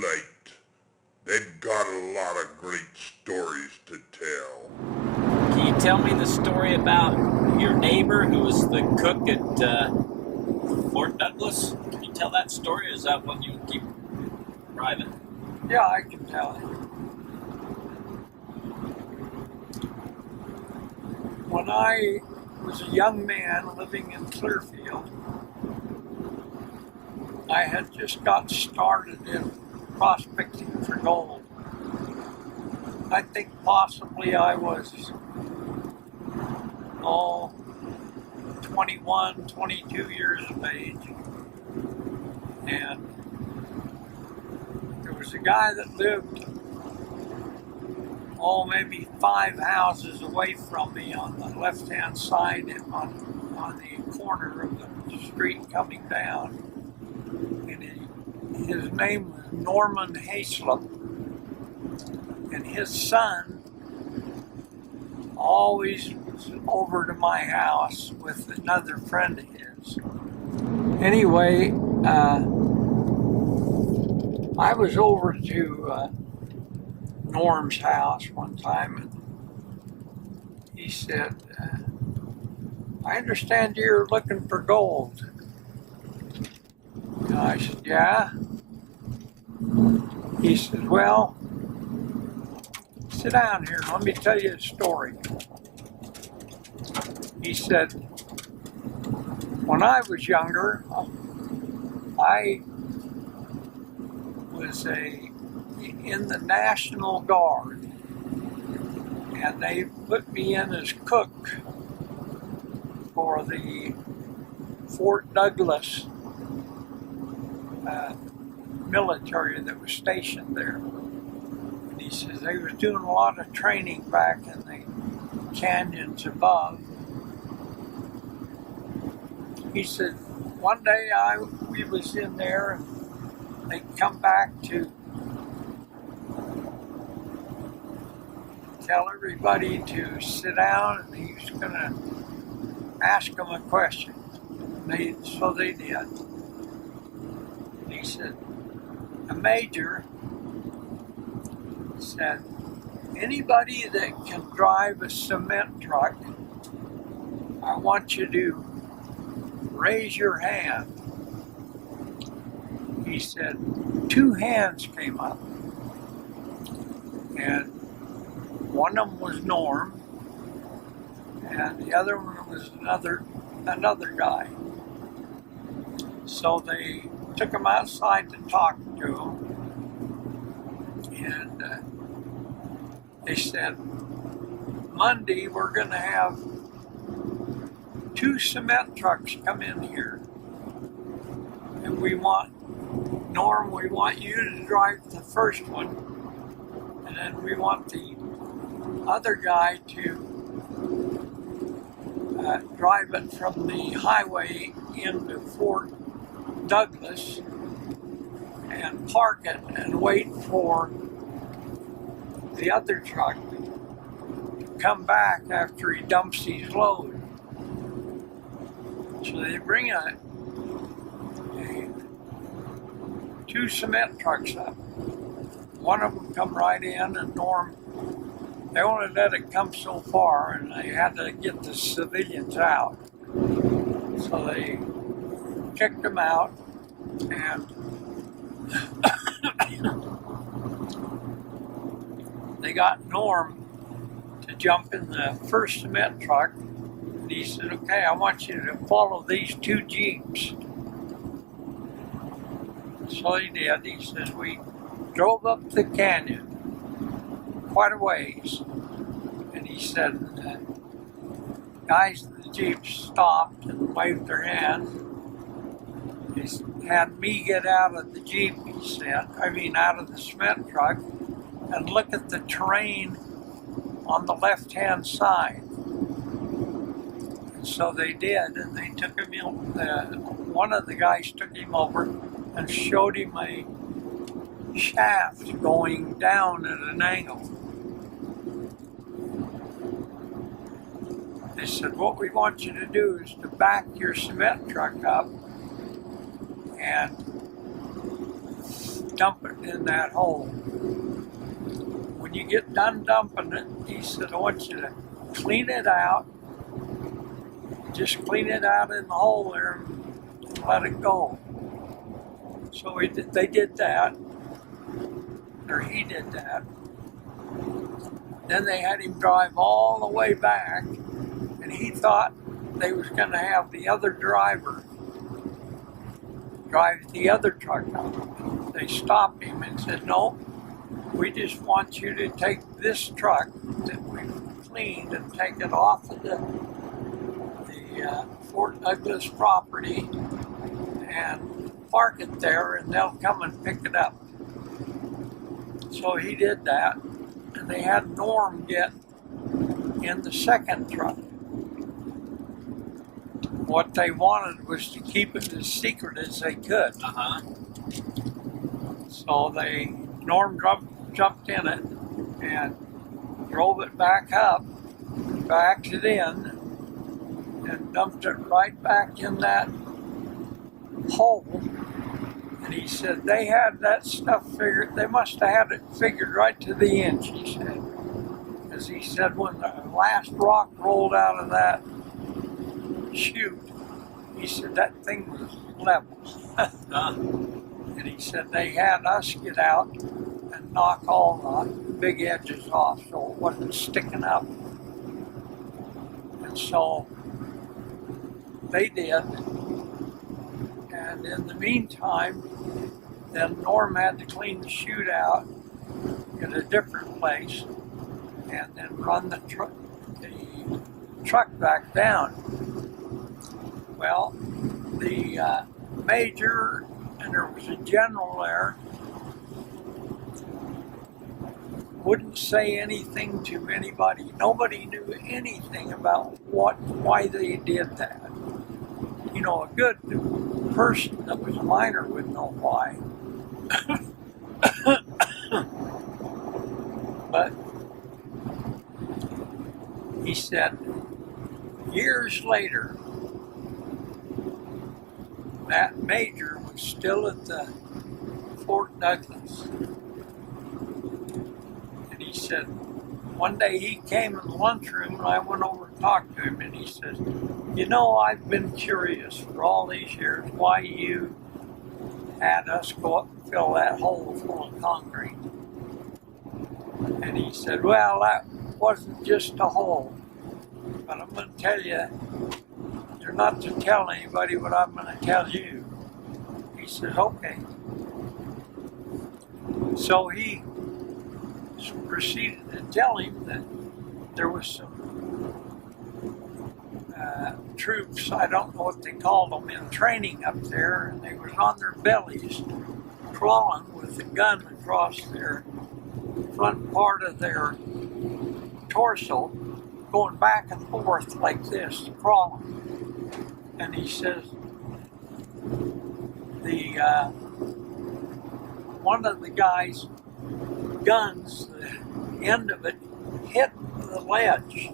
late. They've got a lot of great stories to tell. Can you tell me the story about your neighbor who was the cook at Fort Douglas? Can you tell that story, or is that one you keep private? Yeah, I can tell you. When I was a young man living in Clearfield, I had just got started in prospecting for gold. I think possibly I was, 21, 22 years of age. And there was a guy that lived, maybe 5 houses away from me on the left-hand side and on the corner of the street coming down. And his name was Norman Hayslip. And his son always was over to my house with another friend of his. Anyway, I was over to Norm's house one time, and he said, I understand you're looking for gold. And I said, yeah. He said, well, sit down here, let me tell you a story. He said, when I was younger, I was in the National Guard, and they put me in as cook for the Fort Douglas military that was stationed there. And he says they was doing a lot of training back in the canyons above. He said one day we was in there, and they come back to tell everybody to sit down, and he was going to ask them a question. So they did. And he said, a major said, anybody that can drive a cement truck, I want you to raise your hand. He said, 2 hands came up, and one of them was Norm, and the other one was another guy. So they took him outside to talk to him, and they said, Monday we're going to have 2 cement trucks come in here, and Norm, we want you to drive the first one, and then we want the other guy to drive it from the highway into Fort Douglas and park it and wait for the other truck to come back after he dumps his load. So they bring 2 cement trucks up. One of them come right in, and Norm, they only let it come so far, and they had to get the civilians out. So they kicked them out, and they got Norm to jump in the first cement truck, and he said, okay, I want you to follow these 2 Jeeps. So he did. He says, we drove up the canyon quite a ways, and he said, guys in the Jeep stopped and waved their hand. He had me get out of the Jeep, he said, out of the cement truck, and look at the terrain on the left-hand side. And so they did, and they took him in, one of the guys took him over and showed him a shaft going down at an angle. They said, what we want you to do is to back your cement truck up and dump it in that hole. When you get done dumping it, he said, I want you to clean it out. Just clean it out in the hole there and let it go. So they did that, or he did that. Then they had him drive all the way back, and he thought they was going to have the other driver drive the other truck out. They stopped him and said, no, we just want you to take this truck that we've cleaned and take it off of the Fort Douglas property and park it there, and they'll come and pick it up. So he did that, and they had Norm get in the second truck. What they wanted was to keep it as secret as they could. So Norm jumped in it and drove it back up, backed it in, and dumped it right back in that hole. And he said they had that stuff figured, they must have had it figured right to the inch, he said. Because he said when the last rock rolled out of that chute, he said that thing was level. And he said they had us get out and knock all the big edges off so it wasn't sticking up. And so they did. And in the meantime, then Norm had to clean the chute out in a different place and then run the truck back down. Well, the major, and there was a general there, wouldn't say anything to anybody. Nobody knew anything about why they did that. You know, a good person that was a miner would know why. But he said, years later, that major was still at the Fort Douglas. And he said, one day he came in the lunchroom and I went over and talked to him, and he says, you know, I've been curious for all these years why you had us go up and fill that hole full of concrete. And he said, well, that wasn't just a hole, but I'm going to tell you, you're not to tell anybody what I'm going to tell you. He says, okay. So he proceeded to tell him that there was some troops, I don't know what they called them, in training up there, and they was on their bellies crawling with a gun across their front part of their torso, going back and forth like this, crawling. And he says one of the guys' guns, the end of it, hit the ledge.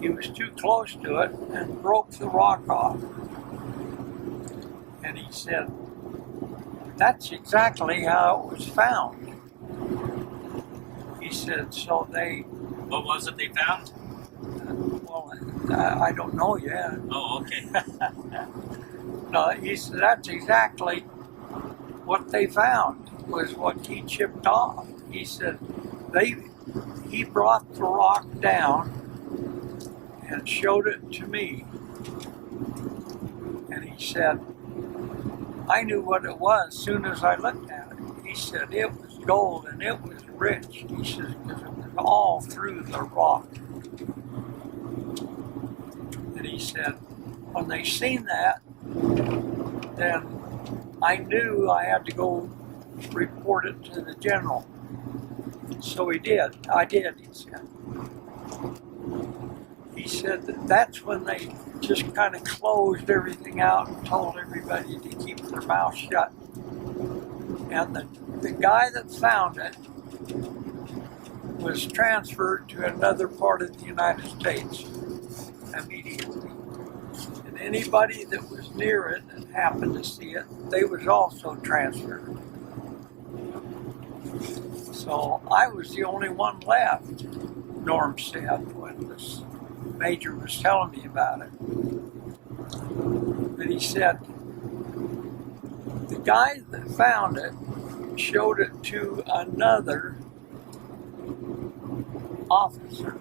He was too close to it and broke the rock off. And he said, that's exactly how it was found. He said, so they... What was it they found? Well, I don't know yet. Oh, okay. No, he said, that's exactly what they found, was what he chipped off. He said, he brought the rock down and showed it to me. And he said, I knew what it was as soon as I looked at it. He said, it was gold and it was rich. He says, because it was all through the rock. And he said, when they seen that, then I knew I had to go report it to the general. So he did. I did, he said. He said that that's when they just kind of closed everything out and told everybody to keep their mouth shut. And the guy that found it was transferred to another part of the United States immediately. And anybody that was near it and happened to see it, they was also transferred. So I was the only one left, Norm said when this major was telling me about it. But he said, the guy that found it showed it to another officer.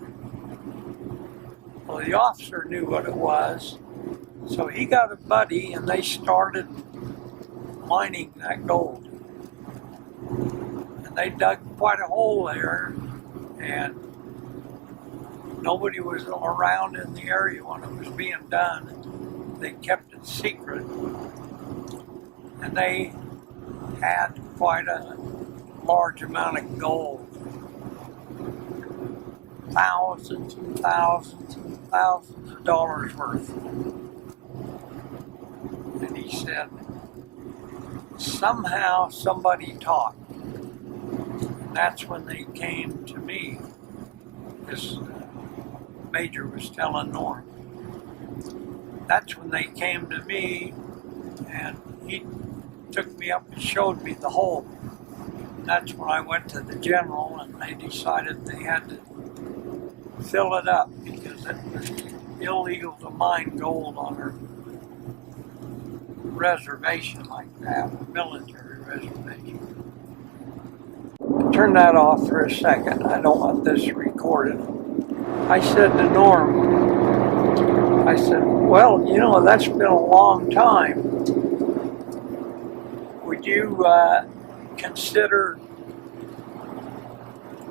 Well, the officer knew what it was, so he got a buddy and they started mining that gold. And they dug quite a hole there, and nobody was around in the area when it was being done. They kept it secret, and they had quite a large amount of gold. Thousands and thousands and thousands of dollars worth. And he said, somehow somebody talked. And that's when they came to me. This major was telling Norm. That's when they came to me, and he took me up and showed me the hole. That's when I went to the general, and they decided they had to fill it up because it was illegal to mine gold on a reservation like that, a military reservation. Turn that off for a second. I don't want this recorded. I said to Norm, I said, well, you know, that's been a long time. Would you consider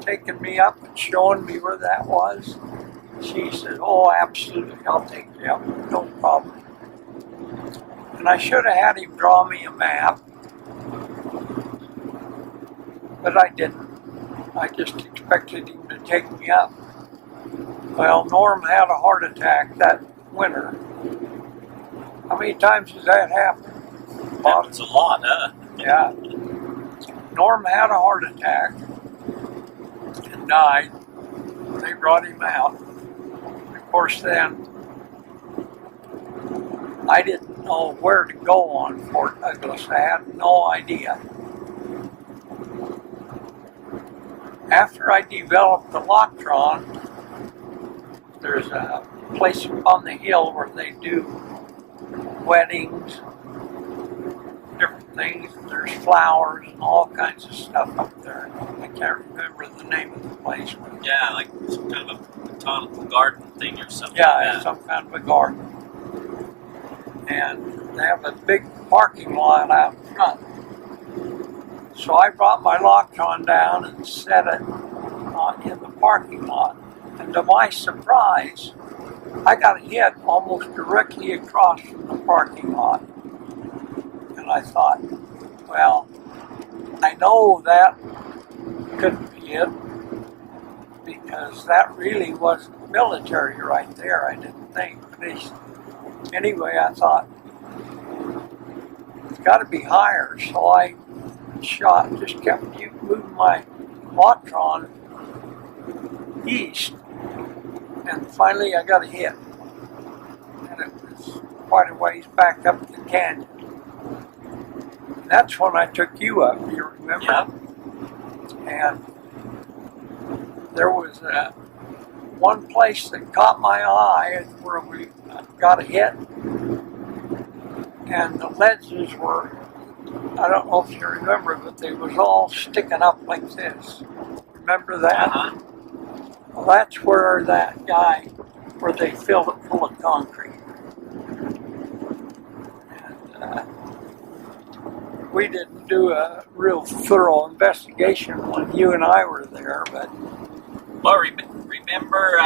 taking me up and showing me where that was? She said, oh, absolutely, I'll take you up, no problem. And I should have had him draw me a map, but I didn't. I just expected him to take me up. Well, Norm had a heart attack that winter. How many times has that happened? Happens a lot, huh? Yeah. Norm had a heart attack and died. They brought him out. Of course, then I didn't know where to go on Fort Douglas. I had no idea. After I developed the Loctron, there's a place on the hill where they do weddings, different things. There's flowers and all kinds of stuff up there. I can't remember the name of the place. Yeah, like some kind of a botanical garden thing or something. Yeah, like it's some kind of a garden. And they have a big parking lot out front. So I brought my Loctron down and set it in the parking lot. And to my surprise, I got hit almost directly across from the parking lot. And I thought, well, I know that couldn't be it, because that really wasn't military right there, I didn't think. But anyway, I thought, it's got to be higher. So I just kept moving my Loctron east, and finally I got a hit. And it was quite a ways back up the canyon. And that's when I took you up, you remember? Yeah. And there was one place that caught my eye where we got a hit, and the ledges were, I don't know if you remember, but they was all sticking up like this. Remember that? Uh-huh. Well, that's where that guy, where they filled it full of concrete. And we didn't do a real thorough investigation when you and I were there, but... Well, remember,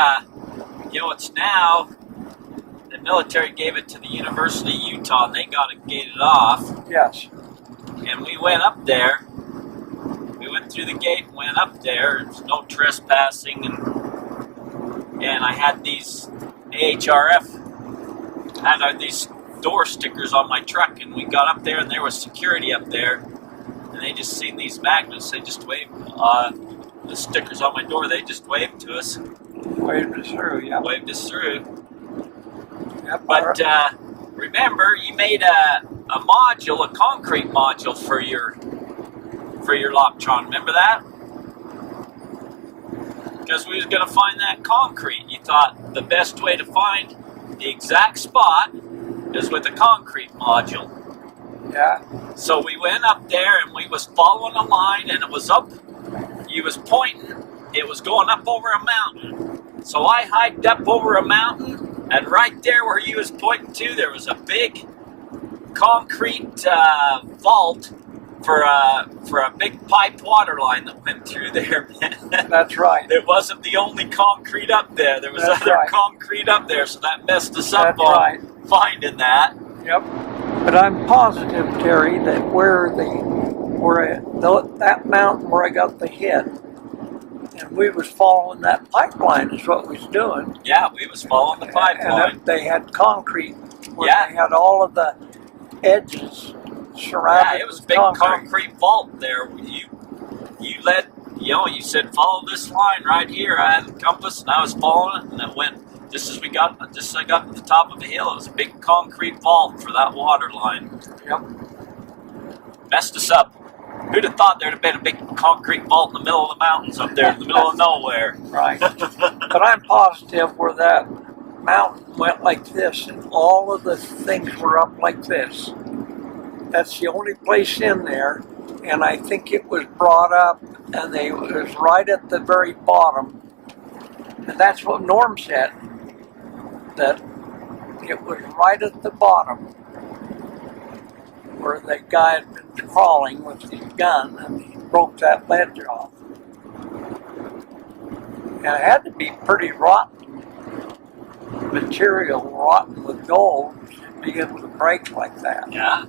it's now, the military gave it to the University of Utah, and they got it gated off. Yes. And we went up there. We went through the gate and went up there. There's no trespassing, and I had these AHRF, had these door stickers on my truck, and we got up there, and there was security up there, and they just seen these magnets. They just waved the stickers on my door. They just waved to us. Waved us through, yeah. Waved us through. Yep, But remember, you made a module, a concrete module for your Loctron. Remember that? because we was going to find that concrete. You thought the best way to find the exact spot is with a concrete module. Yeah. So we went up there and we was following a line, and it was up, you was pointing, it was going up over a mountain. So I hiked up over a mountain, and right there where you was pointing to, there was a big concrete vault for a big pipe water line that went through there. That's right. It wasn't the only concrete up there. There was That's other right. concrete up there, so that messed us up That's on right. finding that. Yep. But I'm positive, Terry, that that mountain where I got the hit, and we was following that pipeline is what we was doing. Yeah, we was following the pipeline. And they had concrete where Yeah. they had all of the edges surrounded. Yeah, it was a big concrete vault there. You led, you said follow this line right here. I had the compass and I was following it, and it went just as I got to the top of a hill. It was a big concrete vault for that water line. Yep. Messed us up. Who'd have thought there'd have been a big concrete vault in the middle of the mountains up there in the middle of nowhere? Right. But I'm positive where that mountain went like this, and all of the things were up like this. That's the only place in there, and I think it was brought up, and it was right at the very bottom. And that's what Norm said, that it was right at the bottom where the guy had been crawling with his gun, and he broke that ledge off. And it had to be pretty rotten material, rotten with gold, to be able to break like that. Yeah.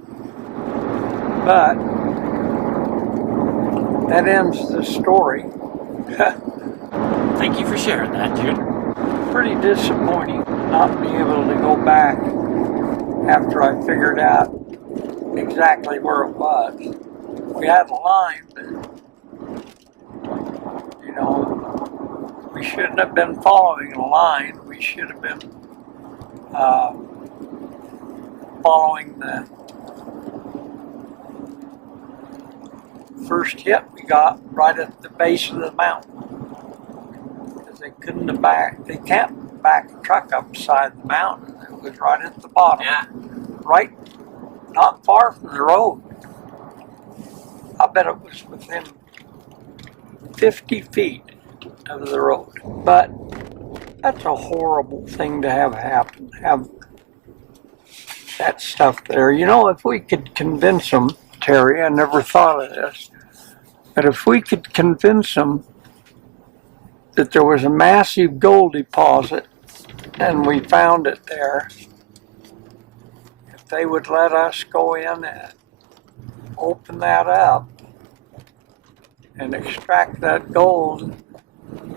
But that ends the story. Thank you for sharing that, Jude. Pretty disappointing not being able to go back after I figured out exactly where it was. We had a line, but we shouldn't have been following a line. We should have been following the first hit we got right at the base of the mountain. Because they can't back a truck up the side of the mountain. It was right at the bottom. Yeah. Right, not far from the road. I bet it was within 50 feet of the road. But that's a horrible thing to have happen, have that stuff there. If we could convince them, Terry, I never thought of this, but if we could convince them that there was a massive gold deposit and we found it there, if they would let us go in and open that up and extract that gold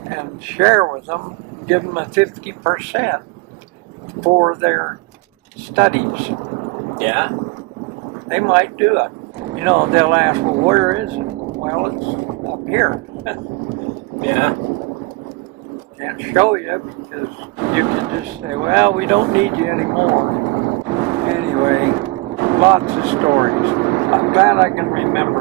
and share with them, give them a 50% for their studies. Yeah. They might do it. They'll ask, well, where is it? Well, it's up here. Yeah. Can't show you because you can just say, well, we don't need you anymore. Anyway, lots of stories. I'm glad I can remember